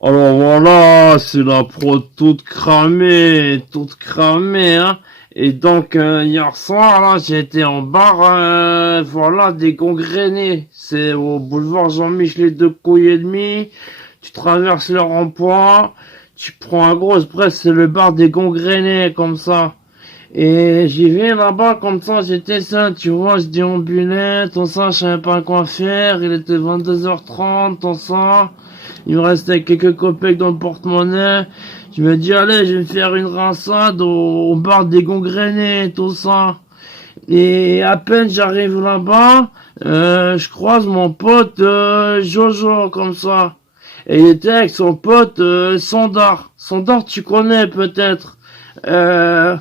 Alors voilà, c'est la prod toute cramée, hein. Et donc hier soir là, j'ai été en bar, voilà, des Gangrenés. C'est au boulevard Jean-Michel deux couilles et demi. Tu traverses le rond-point, tu prends un gros express, c'est le bar des Gangrenés comme ça. Et j'y vais là-bas comme ça, j'étais seul, tu vois, je déambulais, tout ça, je savais pas quoi faire, il était 22h30, tout ça. Il me restait quelques copecs dans le porte-monnaie. Je me dis, allez, je vais faire une rinçade au bar des Gangrenés, tout ça. Et à peine j'arrive là-bas, je croise mon pote Jojo, comme ça. Et il était avec son pote Sandar. Sandar, tu connais peut-être. Euh,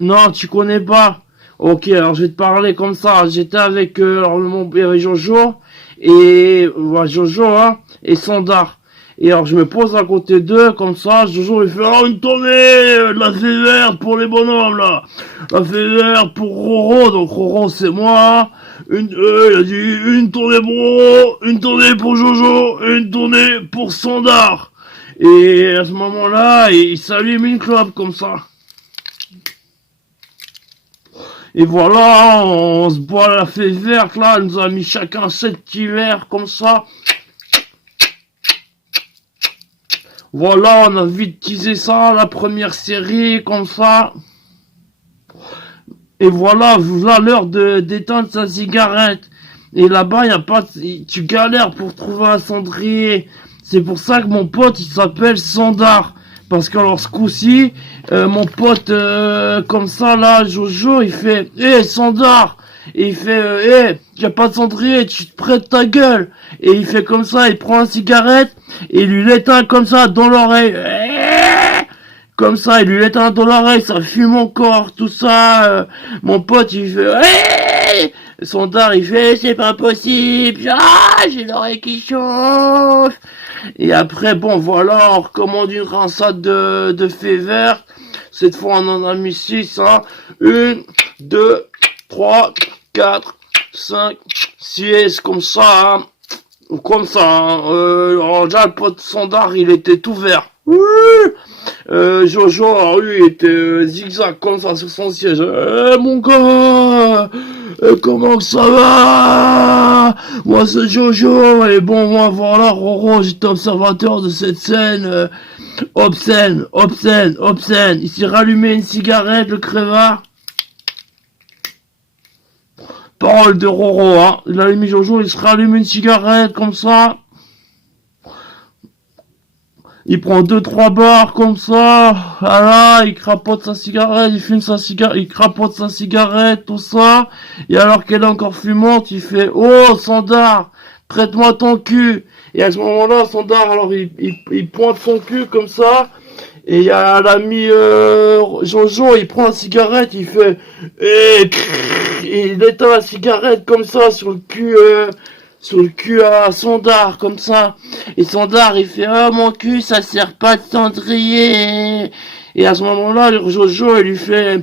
non, tu connais pas. Ok, alors je vais te parler comme ça. J'étais avec alors, il y avait Jojo et Jojo hein, et Sandar. Et alors je me pose à côté d'eux comme ça. Jojo il fait une tournée de la fée verte pour les bonhommes là. La fée verte pour Roro. Donc Roro c'est moi. Il a dit une tournée pour Roro, une tournée pour Jojo, une tournée pour Sandar. Et à ce moment-là, il s'allume une clope comme ça. Et voilà, on se boit la fée verte là, elle nous a mis chacun 7 petits verres comme ça. Voilà, on a vite teasé ça, la première série comme ça. Et voilà, voilà l'heure de d'éteindre sa cigarette. Et là-bas, y a pas, tu galères pour trouver un cendrier. C'est pour ça que mon pote, il s'appelle Sandar. Parce que alors ce coup-ci, mon pote comme ça là, Jojo, il fait, Sandar, et il fait, y a pas de cendrier, tu te prêtes ta gueule. Et il fait comme ça, il prend une cigarette et il lui l'éteint comme ça dans l'oreille. Comme ça, il lui l'éteint dans l'oreille, ça fume encore, tout ça. Mon pote, il fait, Sandar, il fait, c'est pas possible, j'ai l'oreille qui chauffe. Et après, bon, voilà, on recommande une rinçade de fée verte. Cette fois, on en a mis 6, hein. 1, 2, 3, 4, 5, 6, comme ça, hein. Comme ça, hein. Alors déjà, le pote Sandar, il était tout vert. Oui. Jojo, alors lui, il était zigzag comme ça sur son siège. Mon gars, comment que ça va? Moi, c'est Jojo, et bon, moi, voilà, Roro, j'étais observateur de cette scène obscène, obscène, obscène. Il s'est rallumé une cigarette, le crevard. Parole de Roro, hein. Il a mis Jojo, il se rallume une cigarette, comme ça. Il prend 2-3 barres comme ça, voilà, il crapote sa cigarette, il fume sa cigarette, il crapote sa cigarette, tout ça, et alors qu'elle est encore fumante, il fait, oh, Sandar, prête-moi ton cul, et à ce moment-là, Sandar, alors il pointe son cul comme ça, et il y a l'ami Jojo, il prend la cigarette, il fait, et il éteint la cigarette comme ça sur le cul à Sondar, comme ça. Et Sondar, il fait, oh mon cul, ça sert pas de cendrier. Et à ce moment-là, Jojo, il lui fait,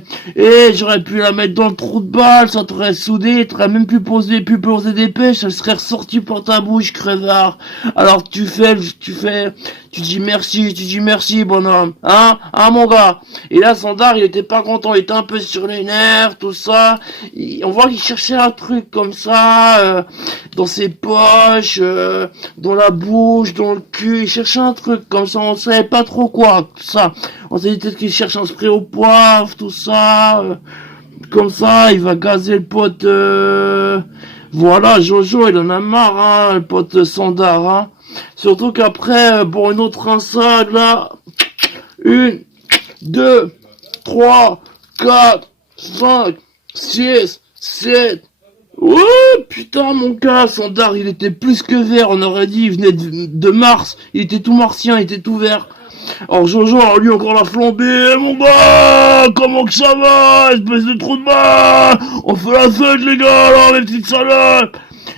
j'aurais pu la mettre dans le trou de balle, ça t'aurait soudé, t'aurais même pu poser des pêches, elle serait ressortie pour ta bouche, crevard. Alors tu dis merci, bonhomme, hein, mon gars. Et là, Sandar, il était pas content, il était un peu sur les nerfs, tout ça. On voit qu'il cherchait un truc comme ça, dans ses poches, dans la bouche, dans le cul, il cherchait un truc comme ça, on savait pas trop quoi, tout ça. On s'est dit peut-être qu'il cherche un spray au poivre, tout ça, comme ça, il va gazer le pote, voilà, Jojo, il en a marre, hein, le pote Sandar, hein. Surtout qu'après, bon, une autre rinçade, là, 1, 2, 3, 4, 5, 6, 7, ouais, putain, mon gars, Sandar, il était plus que vert, on aurait dit, il venait de Mars, il était tout martien, il était tout vert. Alors Jojo, alors lui encore la flambée, mon gars, comment que ça va, espèce de trou de balle, on fait la fête les gars, alors les petites salades.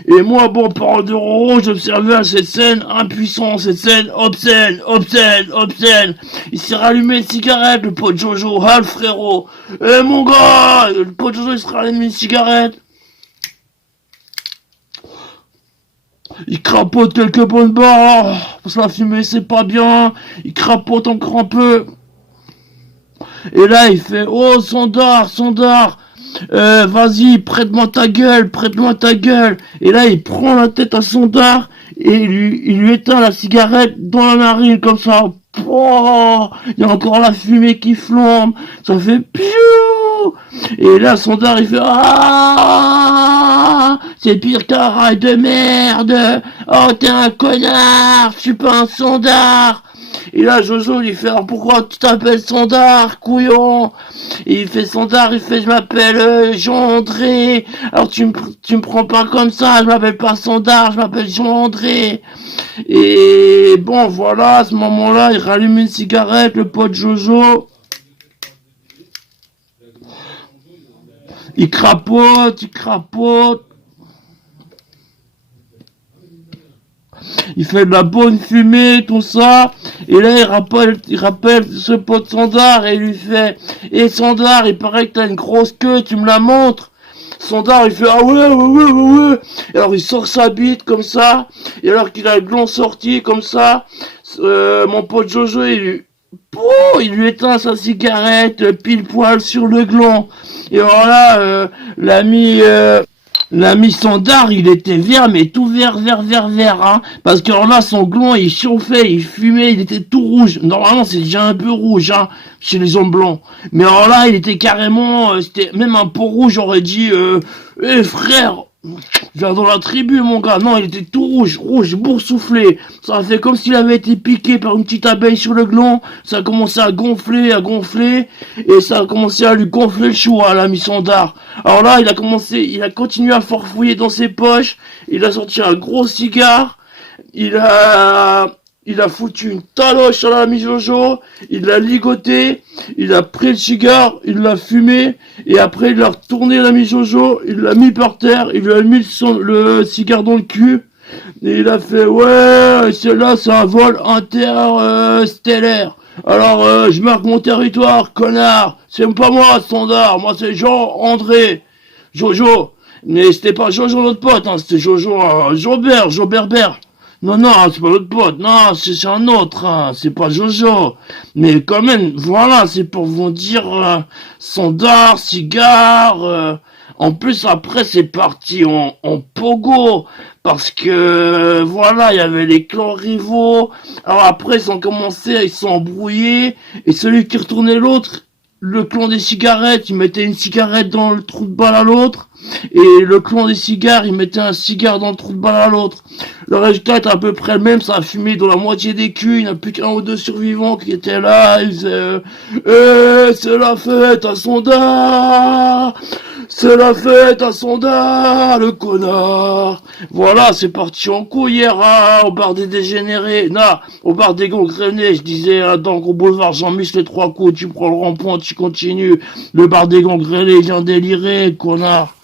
Et moi, bon, parole de Roro, j'observais à cette scène impuissant, cette scène obscène, obscène, obscène. Il s'est rallumé une cigarette, le pote Jojo, ah le frérot. Mon gars, le pote Jojo, il s'est rallumé une cigarette. Il crapote quelques bonnes barres, parce que la fumée c'est pas bien, il crapote encore un peu, et là il fait, oh Sandar, Sandar, vas-y, prête-moi ta gueule, et là il prend la tête à Sandar, et il lui éteint la cigarette dans la narine, comme ça, oh, il y a encore la fumée qui flambe, ça fait piou, et là Sandar il fait, ah, c'est pire qu'un rail de merde, oh t'es un connard, je suis pas un Sandar. Et là, Jojo, il fait, alors pourquoi tu t'appelles Sandar, couillon? Et il fait Sandar, il fait, je m'appelle Jean-André. Alors tu me prends pas comme ça, je m'appelle pas Sandar, je m'appelle Jean-André. Et bon, voilà, à ce moment-là, il rallume une cigarette, le pote Jojo. Il crapote, il crapote. Il fait de la bonne fumée, tout ça, et là il rappelle ce pote Sandar et il lui fait, et Sandar, il paraît que t'as une grosse queue, tu me la montres? Sandar il fait, ah ouais, et alors il sort sa bite comme ça, et alors qu'il a le gland sorti comme ça, mon pote Jojo il lui éteint sa cigarette pile poil sur le gland, et alors là, l'ami Sandar, il était vert, mais tout vert, hein. Parce que alors là, son gland, il chauffait, il fumait, il était tout rouge. Normalement, c'est déjà un peu rouge, hein, chez les hommes blancs. Mais alors là, il était carrément, c'était même un peau rouge, j'aurais dit, frère, viens dans la tribu, mon gars. Non, il était tout rouge, boursouflé. Ça a fait comme s'il avait été piqué par une petite abeille sur le gland. Ça a commencé à gonfler, et ça a commencé à lui gonfler le chou à l'ami Sandar. Alors là, il a continué à farfouiller dans ses poches. Il a sorti un gros cigare. Il a foutu une taloche à l'ami Jojo, il l'a ligoté, il a pris le cigare, il l'a fumé, et après il a retourné l'ami Jojo, il l'a mis par terre, il lui a mis le cigare dans le cul, et il a fait, ouais, là c'est un vol interstellaire. Alors je marque mon territoire, connard, c'est pas moi Standard, moi c'est Jean-André, Jojo, mais c'était pas Jojo notre pote, hein, c'était Jojo, Joberbert. Non, non, c'est pas notre pote. Non, c'est un autre. Hein. C'est pas Jojo. Mais quand même, voilà, c'est pour vous dire Sandar, cigare. En plus, après, c'est parti en pogo. Parce que, voilà, il y avait les clans rivaux. Alors après, ils sont embrouillés. Et celui qui retournait l'autre, le clan des cigarettes, il mettait une cigarette dans le trou de balle à l'autre, et le clan des cigares, il mettait un cigare dans le trou de balle à l'autre. Le résultat est à peu près le même, ça a fumé dans la moitié des culs, il n'y a plus qu'un ou deux survivants qui étaient là, ils faisaient, c'est la fête à Sonda! C'est la fête à Sonda, le connard. Voilà, c'est parti en couille hier, hein, au bar des dégénérés. Non, au bar des gangrenés, je disais, dans le gros boulevard Jean-Mis, les 3 coups, tu prends le rond-point, tu continues. Le bar des gangrenés, il vient délirer, connard.